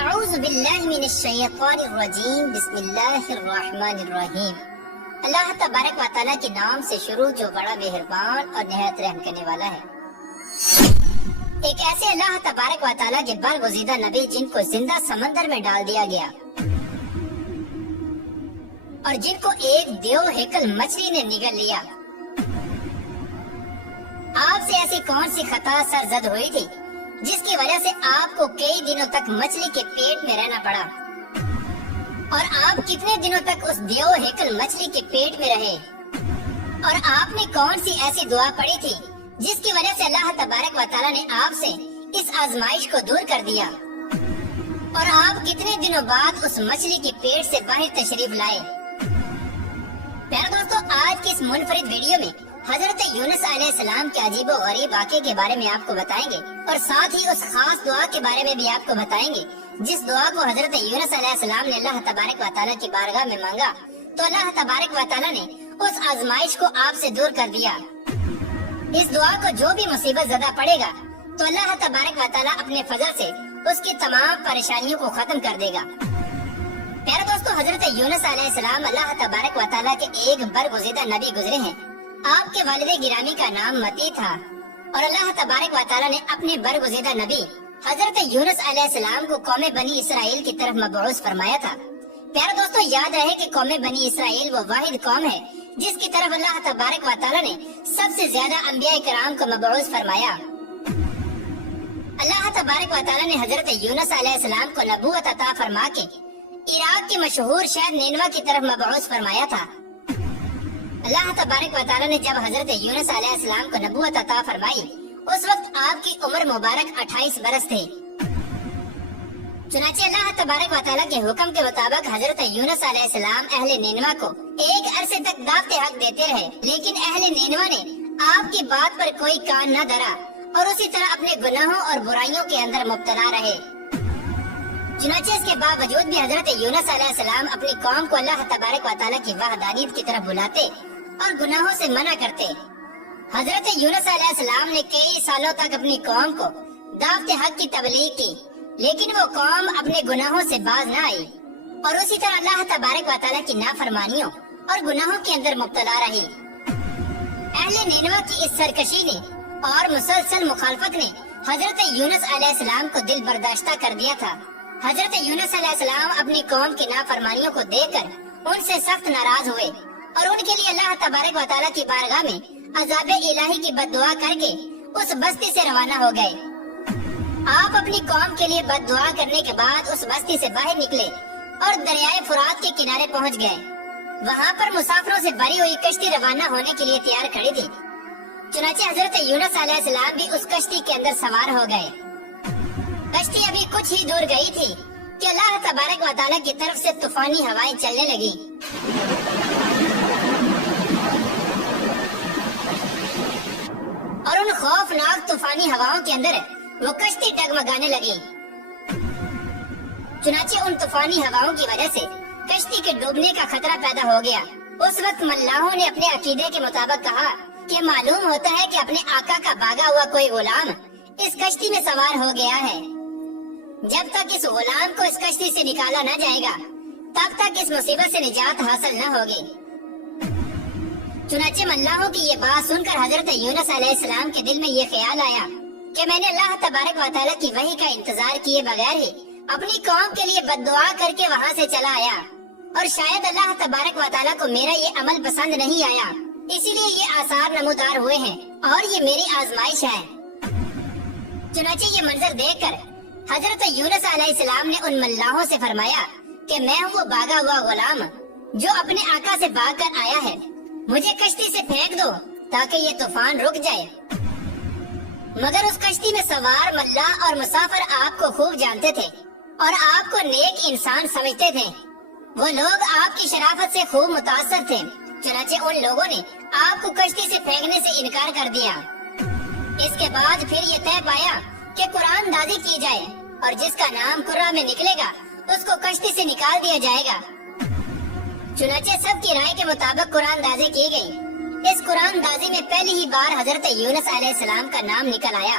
اعوذ باللہ من الشیطان الرجیم بسم اللہ الرحمن الرحیم۔ اللہ تبارک و تعالیٰ کے نام سے شروع جو بڑا مہربان اور نہایت رحم کرنے والا ہے۔ ایک ایسے اللہ تبارک و تعالیٰ کے برگزیدہ نبی جن کو زندہ سمندر میں ڈال دیا گیا اور جن کو ایک دیو ہیکل مچھلی نے نگل لیا۔ آپ سے ایسی کون سی خطا سرزد ہوئی تھی جس کی وجہ سے آپ کو کئی دنوں تک مچھلی کے پیٹ میں رہنا پڑا، اور آپ کتنے دنوں تک اس دیو ہیکل مچھلی کے پیٹ میں رہے، اور آپ نے کون سی ایسی دعا پڑھی تھی جس کی وجہ سے اللہ تبارک و تعالیٰ نے آپ سے اس آزمائش کو دور کر دیا، اور آپ کتنے دنوں بعد اس مچھلی کے پیٹ سے باہر تشریف لائے۔ پیارے دوستو، آج کی اس منفرد ویڈیو میں حضرت یونس علیہ السلام کے عجیب و غریب واقعے کے بارے میں آپ کو بتائیں گے، اور ساتھ ہی اس خاص دعا کے بارے میں بھی آپ کو بتائیں گے جس دعا کو حضرت یونس علیہ السلام نے اللہ تبارک و تعالیٰ کی بارگاہ میں مانگا تو اللہ تبارک و تعالیٰ نے اس آزمائش کو آپ سے دور کر دیا۔ اس دعا کو جو بھی مصیبت زدہ پڑے گا تو اللہ تبارک و تعالیٰ اپنے فضل سے اس کی تمام پریشانیوں کو ختم کر دے گا۔ پیارے دوستو، حضرت یونس علیہ السلام اللہ تبارک و تعالیٰ کے ایک برگزیدہ نبی گزرے ہیں۔ آپ کے والد گرامی کا نام متی تھا، اور اللہ تبارک و تعالیٰ نے اپنے برگزیدہ نبی حضرت یونس علیہ السلام کو قوم بنی اسرائیل کی طرف مبعوث فرمایا تھا۔ پیارے دوستو، یاد رہے کہ قوم بنی اسرائیل وہ واحد قوم ہے جس کی طرف اللہ تبارک و تعالیٰ نے سب سے زیادہ انبیاء کرام کو مبعوث فرمایا۔ اللہ تبارک و تعالیٰ نے حضرت یونس علیہ السلام کو نبوت عطا فرما کے عراق کے مشہور شہر نینوا کی طرف مبعوث فرمایا تھا۔ اللہ تبارک و تعالیٰ نے جب حضرت یونس علیہ السلام کو نبوت عطا فرمائی اس وقت آپ کی عمر مبارک 28 برس تھے۔ چنانچہ اللہ تبارک و تعالیٰ کے حکم کے مطابق حضرت یونس علیہ السلام اہل نینوا کو ایک عرصے تک دعوت حق دیتے رہے، لیکن اہل نینوا نے آپ کی بات پر کوئی کان نہ دھرا اور اسی طرح اپنے گناہوں اور برائیوں کے اندر مبتلا رہے۔ چنانچہ اس کے باوجود بھی حضرت یونس علیہ السلام اپنی قوم کو اللہ تبارک و تعالیٰ کی وحدانیت کی طرف بلاتے اور گناہوں سے منع کرتے۔ حضرت یونس علیہ السلام نے کئی سالوں تک اپنی قوم کو دعوت حق کی تبلیغ کی، لیکن وہ قوم اپنے گناہوں سے باز نہ آئی اور اسی طرح اللہ تبارک و تعالیٰ کی نافرمانیوں اور گناہوں کے اندر مبتلا رہی۔ اہل نینوا کی اس سرکشی نے اور مسلسل مخالفت نے حضرت یونس علیہ السلام کو دل برداشتہ کر دیا تھا۔ حضرت یونس علیہ السلام اپنی قوم کی نافرمانیوں کو دیکھ کر ان سے سخت ناراض ہوئے اور ان کے لیے اللہ تبارک و تعالیٰ کی بارگاہ میں عذاب الہی کی بد دعا کر کے اس بستی سے روانہ ہو گئے۔ آپ اپنی قوم کے لیے بد دعا کرنے کے بعد اس بستی سے باہر نکلے اور دریائے فرات کے کنارے پہنچ گئے۔ وہاں پر مسافروں سے بھری ہوئی کشتی روانہ ہونے کے لیے تیار کھڑی تھی۔ چنانچہ حضرت یونس علیہ السلام بھی اس کشتی کے اندر سوار ہو گئے۔ کشتی ابھی کچھ ہی دور گئی تھی کہ اللہ تبارک و تعالیٰ کی طرف سے طوفانی ہوائیں چلنے لگی، اور ان خوفناک طوفانی ہواؤں کے اندر وہ کشتی ڈگمگانے لگی۔ چنانچہ ان طوفانی ہواؤں کی وجہ سے کشتی کے ڈوبنے کا خطرہ پیدا ہو گیا۔ اس وقت ملاحوں نے اپنے عقیدے کے مطابق کہا کہ معلوم ہوتا ہے کہ اپنے آقا کا بھاگا ہوا کوئی غلام اس کشتی میں سوار ہو گیا ہے۔ جب تک اس غلام کو اس کشتی سے نکالا نہ جائے گا تب تک اس مصیبت سے نجات حاصل نہ ہوگی۔ چنانچہ ملاحوں کی یہ بات سن کر حضرت یونس علیہ السلام کے دل میں یہ خیال آیا کہ میں نے اللہ تبارک و تعالیٰ کی وحی کا انتظار کیے بغیر ہی اپنی قوم کے لیے بد دعا کر کے وہاں سے چلا آیا، اور شاید اللہ تبارک و تعالیٰ کو میرا یہ عمل پسند نہیں آیا، اسی لیے یہ آثار نمودار ہوئے ہیں اور یہ میری آزمائش ہے۔ چنانچہ یہ منظر دیکھ کر حضرت یونس علیہ السلام نے ان ملاحوں سے فرمایا کہ میں ہوں وہ بھاگا ہوا غلام جو اپنے آقا سے بھاگ کر آیا ہے، مجھے کشتی سے پھینک دو تاکہ یہ طوفان رک جائے۔ مگر اس کشتی میں سوار ملاح اور مسافر آپ کو خوب جانتے تھے اور آپ کو نیک انسان سمجھتے تھے۔ وہ لوگ آپ کی شرافت سے خوب متاثر تھے، چنانچہ ان لوگوں نے آپ کو کشتی سے پھینکنے سے انکار کر دیا۔ اس کے بعد پھر یہ طے پایا کہ قرآن دازی کی جائے، اور جس کا نام قرآن میں نکلے گا اس کو کشتی سے نکال دیا جائے گا۔ چنانچہ سب کی رائے کے مطابق قرآن دازی کی گئی۔ اس قرآن دازی میں پہلی ہی بار حضرت یونس علیہ السلام کا نام نکل آیا۔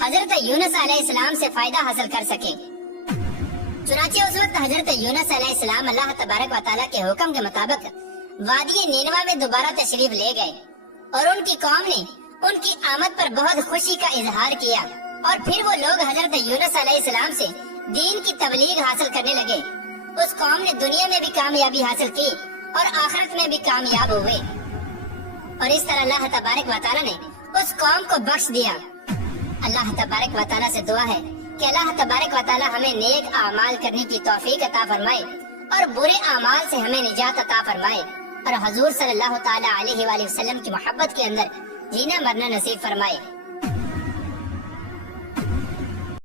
حضرت یونس علیہ السلام سے فائدہ حاصل کر سکیں۔ چنانچہ اس وقت حضرت یونس علیہ السلام اللہ تبارک و تعالیٰ کے حکم کے مطابق وادی نینوا میں دوبارہ تشریف لے گئے، اور ان کی قوم نے ان کی آمد پر بہت خوشی کا اظہار کیا، اور پھر وہ لوگ حضرت یونس علیہ السلام سے دین کی تبلیغ حاصل کرنے لگے۔ اس قوم نے دنیا میں بھی کامیابی حاصل کی اور آخرت میں بھی کامیاب ہوئے، اور اس طرح اللہ تبارک و تعالیٰ نے اس قوم کو بخش دیا۔ اللہ تبارک و تعالیٰ سے دعا ہے کہ اللہ تبارک و تعالیٰ ہمیں نیک اعمال کرنے کی توفیق عطا فرمائے اور برے اعمال سے ہمیں نجات عطا فرمائے، اور حضور صلی اللہ تعالیٰ علیہ وآلہ وسلم کی محبت کے اندر جینا مرنا نصیب فرمائے۔